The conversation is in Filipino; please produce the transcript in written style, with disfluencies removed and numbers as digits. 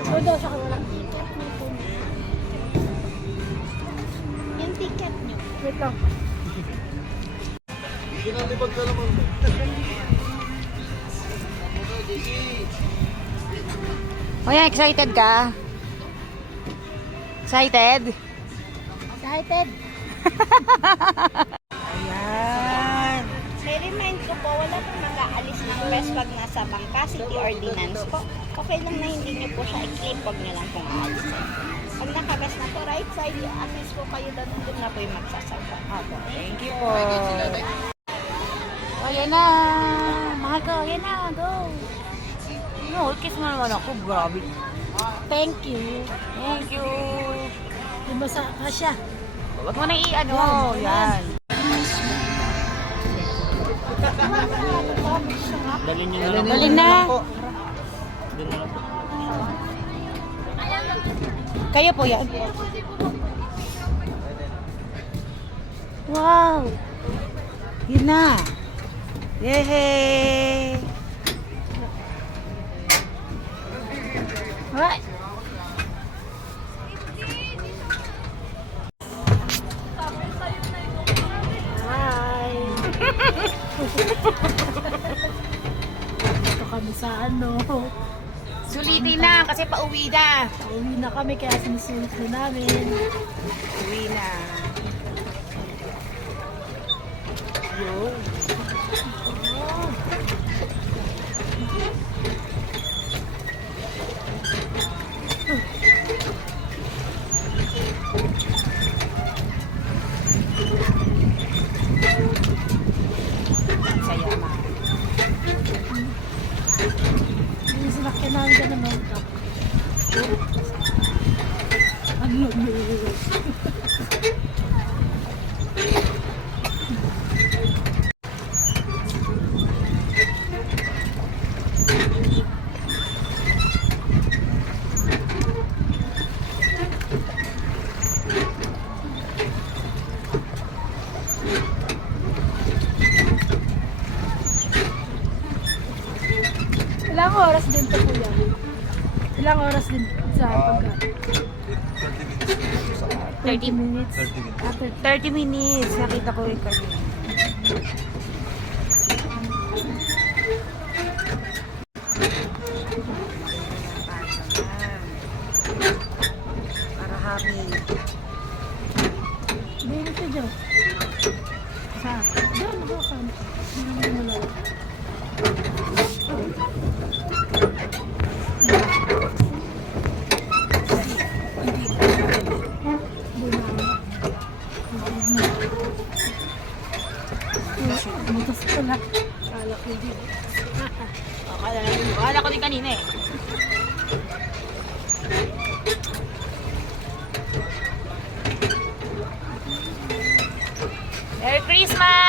Dodo sa walang ticket nito. Yung ticket nyo. Wait lang. Kinalibag ka naman. O yan, excited ka? Excited? Excited. Ayan. May remind ko po, wala pong mag-aalis ng best pag nasa bangka, city ordinance po. Okay lang na hindi niyo po siya i-clip, wag niyo lang pong aalisin. Pag nakagas na po, right side, alis po kayo doon, doon na po yung magsasagwa. Opo. Thank you po. O yan na. Mahal ko, yan na. Go. No, kiss mo naman ako. Grabe. Thank you. Thank you. Yung basa ka siya. Huwag mo na i-ano. Yan. Dalhin niyo Dalhin na. Kayo po yan. Wow. Yun na. Yehey. Alright. Hi. Ito kami sa ano. Sulitin na kasi pauwi na. Uwi na kami kaya sinusulit na namin. Uwi na. Yun. Saya na. Yung sinakyan namin ka naman. Ano Ilang oras din to kuya? Ilang oras din sa pagka? 30 minutes. 30 minutes. Nakita ko yung kanina. Para happy. Hindi ka dyan. Saan? Diyan, ako ka. Butas pala. Kala ko din. Akala ko din kanina eh. Merry Christmas!